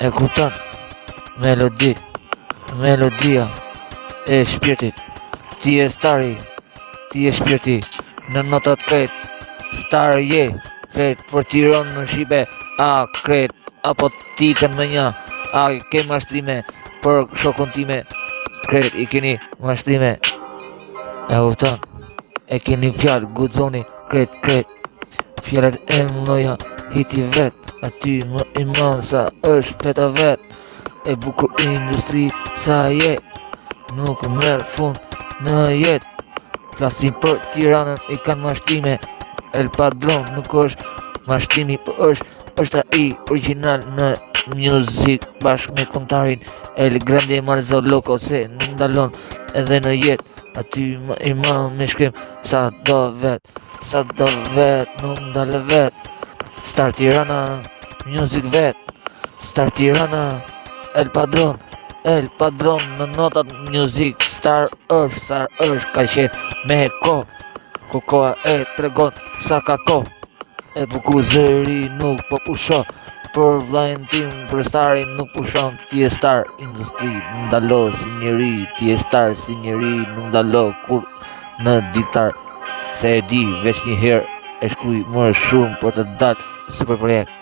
E kupton? Melodia e shpirtit. Ti e stari, ti e shpirti, në notat kret. Star je, kret për Tiranë në Shqipe. A kret, apo ti kanë me një. A ke mashtrime për shokun time. Kret, i keni mashtrime. E kupton? E keni fjalë, guxoni, kret. Fjallet e mloja, hiti vet. Aty më iman sa është fleta vet. E bukur industri sa je. Nuk merë fund në jet. Flasin për Tiranën, i kanë mashtime. El Padron nuk është mashtimi, për është ai original në music. Bashkë me kontarin El Grande Marzoloko, se nuk ndalon edhe në jet. Aty më iman me shkrim sa do vet. Nuk ndale vet. Star Tirana, music vet. Star Tirana, El Padron në notat music. Star është ka qenë me ko. Ku koha e tregon sa ka ko. E buku zëri nuk po pusho. Për vlajnë tim, për starin nuk pushon. Ti e star industri, nuk ndalo si njeri. Ti e star si njeri, nuk ndalo kur në ditar. Se e di, veç një herë e shkuj më shumë, po të dalë super projekt.